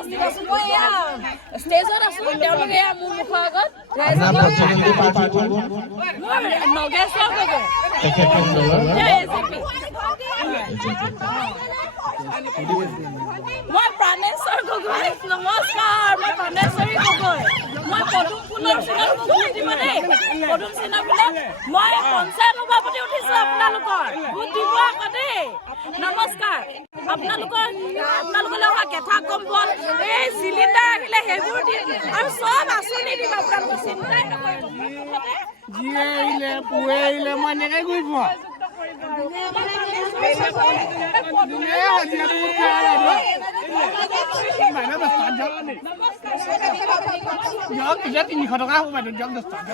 উপস্থিত আছো মই এয়া ষ্টেজত আছো তেওঁলোকে এয়া মোৰ মুখৰ আগত নগেশ্বৰ গগৈ মই প্ৰাণেশ্বৰ গগৈ নমস্কাৰ মই প্ৰাণেশ্বৰী গগৈ মই পদুম ফুলৰ চিনৰ মুখ্যমন্ত্ৰী মানে পদুম চিনৰ মই পঞ্চায়ত সভাপতি উঠিছো আপোনালোকৰ ভোট দিব আকৌ দেই নমস্কাৰ আপোনালোকলৈ অহা কেঁথা কম্বল এই চিলিণ্ডাৰ আহিলে সেইবোৰ দিম আৰু চব আঁচনি দিম আপোনালোকৰ চিন্তাই নকৰিব যিয়ে আহিলে পুৱে আহিলে মই এনেকৈ গৈ পোৱা তিনিশ টকা হ'ব বাইদেউ দিয়ক 10 টকা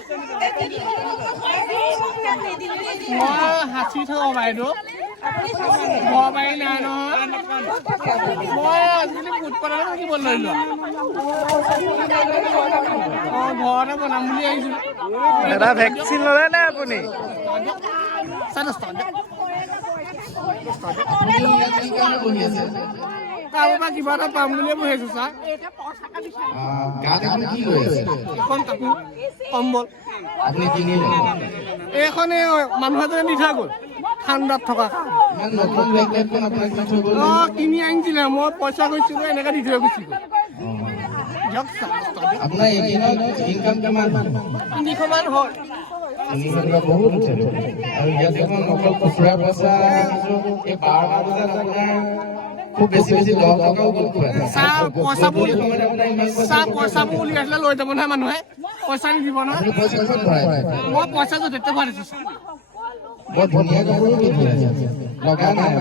মই সাঁচি থাকোঁ বাইদেউ ঘৰ বাৰী নাই নহয় মই আজিকালি ফুটপাথতে থাকিব লৈলো ঘৰতে বনাম বুলি আহিছিলোঁ দাদা ভেকচিন ল'লে নে আপুনি কাৰোবাৰ কিবা এটা পাম বুলিয়ে বহি আছো ছাৰ এখন কাপোৰ কম্বল এইখনে মানুহ এজনে দি থৈ গ'ল ঠাণ্ডাত থকা কিনি আনিছিলে মই পইচা কৈছিলো এনেকে দি থৈ গুচি গ'ল তিনিশমান হয় বহুত আৰু ইয়াত এখন অকল খুচুৰা পইচা এই 12টা বজাত আপোনাৰ খুব বেছি 10 টকাও গ'ল চাহ পইচাবোৰ উলিয়াইছিলে লৈ যাব নহয় মানুহে পইচা নিদিব নহয় মই পইচা যথেষ্ট ভৰাই দিছো বৰ ধুনীয়া কাপোৰো পিন্ধি আছে লগা নাই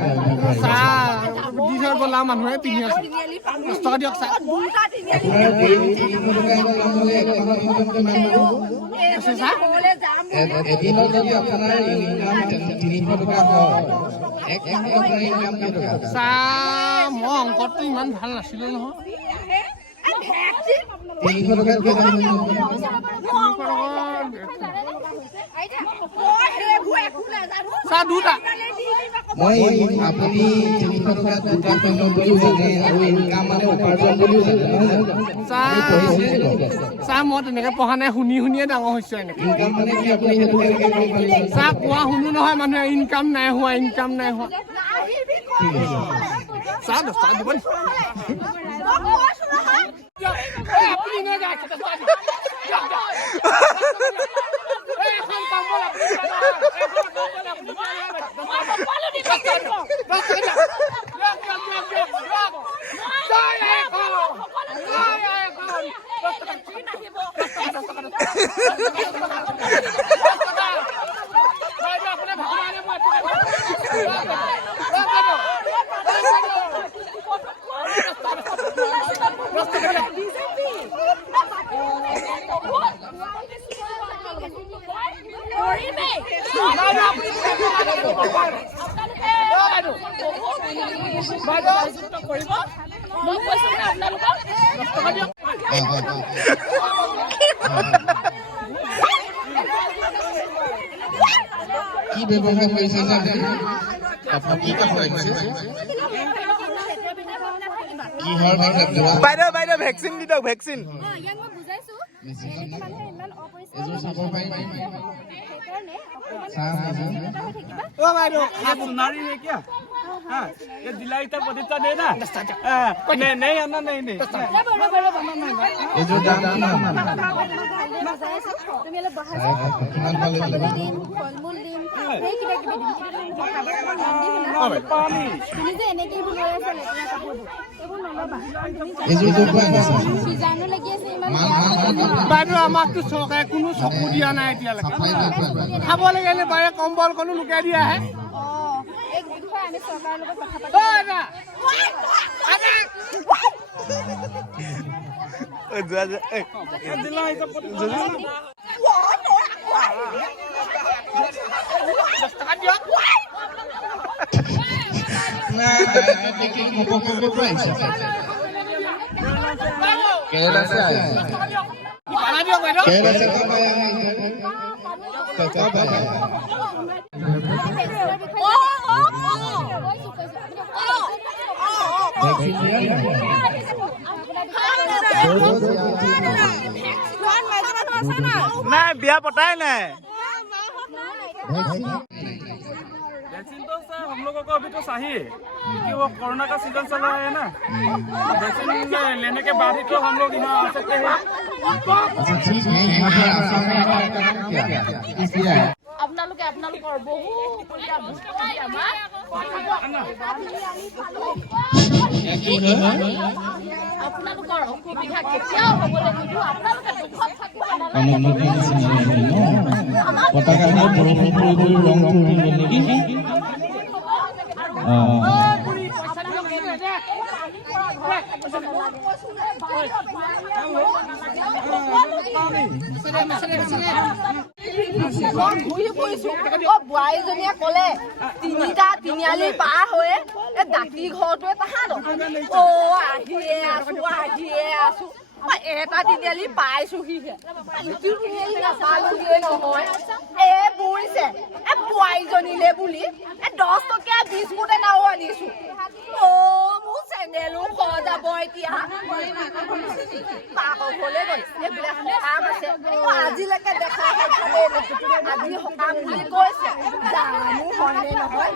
চাহ দি থৈ গ'ল আৰু মানুহে পিন্ধি আছে 10 টকা দিয়ক চাহ এদিনত যদি আপোনাৰ ইনকাম 300 টকা হয় চাহ মই অংকটো ইমান ভাল নাছিলো নহয় 300 টকা চাহ দুটা মই আপুনি 300 টকা দুটা পেমেণ্ট বুলিও জানে আৰু ইনকাম মানে উপাৰ্জন বুলিও জানে চাহ মই তেনেকে পঢ়া নাই শুনিয়ে ডাঙৰ হৈছো এনেকে ইনকাম মানে কি আপুনি সেইটো কেনেকে গম পালে চাহ কোৱা শুনো নহয় মানুহে ইনকাম নাই হোৱা চাহ 10 টকা দিব আপুনি কি ব্যৱহাৰ কৰিছে জানে আপুনি কি কাম কৰিছে কি হয় বাইদেউ ভেকচিন দি দিয়ক ভেকচিন ইয়াক মই বুজাইছো এনেকে মানুহে ইমান অপৰিষ্কাৰ এজোৰ চাব পাৰিম সেইকাৰণে ओ भाई आप सुनारी है क्या? हाँ ये दिलाई तक पतिता देना नहीं आना नहीं ये जो दाम তুমি অলপ বহাই দিম ফলমূল দিম সেই কিবা কিবি দিম पानी তুমি যে এনেকৈ লৈ আছা লেতেৰা কাপোৰবোৰ এইবোৰ নলবা ये जो বীজাণু লাগি আছে ইমান বাইদেউ আমাকতো চৰকাৰে কোনো চকু দিয়া নাই এতিয়ালৈকে খাব লাগিলে বাৰে কম্বল কোনো লুকাই দিয়া আহে এই বিষয়ে আমি চৰকাৰৰ লগত কথা केरला से आए केरला से कब आया है कब आया वैक्सीन लिया আছে নাই নাই বিয়া পতাই নাই वैक्सीन तो सर हम लोगों को अभी तो चाहिए क्योंकि वो कोरोना का सीजन चल रहा है ना वैक्सीन लेने के बाद ही तो हम लोग यहाँ आ सकते हैं अच्छा ठीक है यहाँ पर इसलिए আপোনালোকৰ বহু আপোনালোকৰ অসুবিধা কেতিয়াও হ'বলৈ নিদিওঁ আপোনালোকে দুখত থাকিব পতাকাখনত বৰষুণ পৰি পৰি ৰং উৰি গ'ল নেকি ঘূৰি ফুৰিছো বোৱাৰীজনীয়ে ক'লে তিনিআলি পাৰ হৈ দাঁতি ঘৰটোৱে তাহাঁতৰ আহিয়ে আছো এটা তিনিআলি পাইছোহিহে ইটো তিনিআলি নাপালোহিয়ে নহয় বুজিছে বোৱাৰীজনীলে বুলি 10 টকীয়া বিস্কুট এটাও আনিছো মোৰ চেণ্ডেলো খোৱা যাব এতিয়া পাকৰ ঘৰলৈ গ'ল এইফালে সকাম আছে আজিলৈকে দেখা আজি সকাম বুলি কৈছে জানো হয়নে নহয়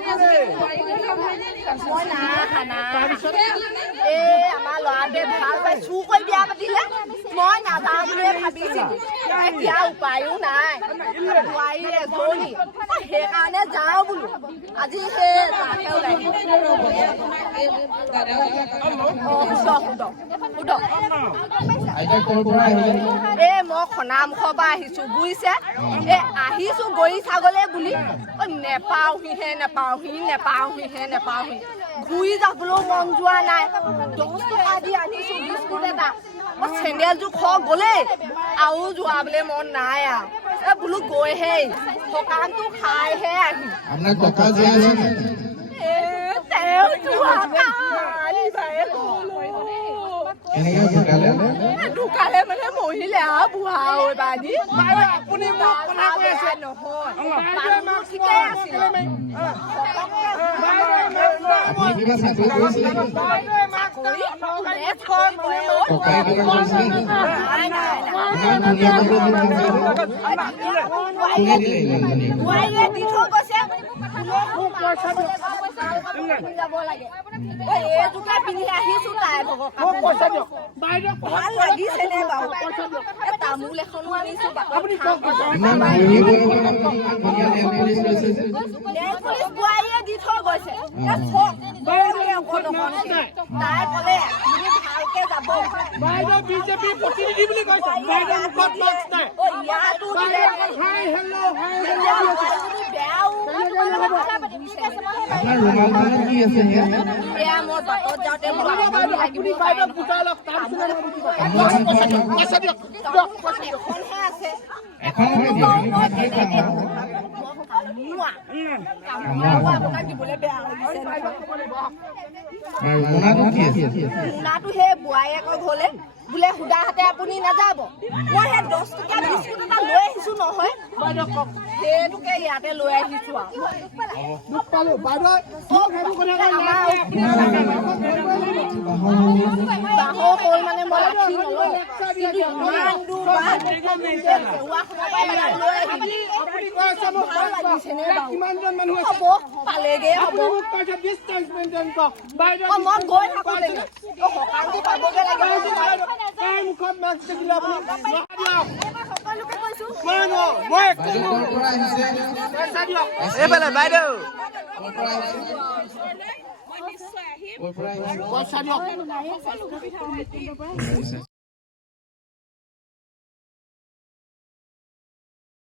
আমাৰ ল'ৰাটোৱে ভাল পাই চুৰ কৰি বিয়া পাতিলে মই নাযাওঁ বুলিয়ে ভাবিছিলো এতিয়া উপায়ো নাই বোৱাৰী এজনী সেইকাৰণে যাওঁ বোলো আজি সেই তাকে ওলাইছো মই খনামুখৰ পৰা আহিছো বুজিছে আহিছো গৰু ছাগলী বুলি নেপাওহি ঘূৰি যাবলৈও মন যোৱা নাই 10 টকা দি আনিছো বিস্কুট এটা চেণ্ডেলযোৰ খোৱা গ'লেই আৰু যোৱাবলৈ মন নাই আৰু বোলো গৈহে সকামটো খাইহে আহিম আপোনাৰ টকা যে আছে ঢুকালে মানে মহিলে আৰু বুঢ়া হৈ বাদি আপুনি নহয় ঠিকে আছিলে আপুনি কিবা চাকৰি কৰিছিলে দি থৈ গৈছে এইজোকে পিন্ধি আহিছো তাই ভাল লাগিছে নে বাৰু তামোল এখনো আনিছো বোৱাৰীয়ে দি থৈ গৈছে তাই ক'লে ভালকে যাব বিজেপি প্ৰতিনিধি বুলি কৈছে ইয়াতো বেয়াও আপোনাৰ ৰুমালখনত কি আছে এয়া মোৰ বাটত যাওঁতে এখনহে আছে আপোনাক দিবলৈ বেয়া লাগিছে মোনাটো সেই বোৱাৰীয়েকৰ ঘৰলে বোলে সুদা হাতে আপুনি নাযাব মই সেই 10 টকীয়া বিস্কুট এটা লৈ আহিছো নহয় সেইটোকে ইয়াতে লৈ আহিছো বাঁহৰ হ'ল মানে মই ৰাখি নলওঁ কিন্তু ইমান দূৰ কিমানজন মানুহ হ'ব পালেগে হ'ব মই গৈ থাকো সকামটো পাবগে লাগে মুখত মাস্ক দিলে আপুনি সকলোকে কৈছো এইফালে বাইদেউ পইচা দিয়ক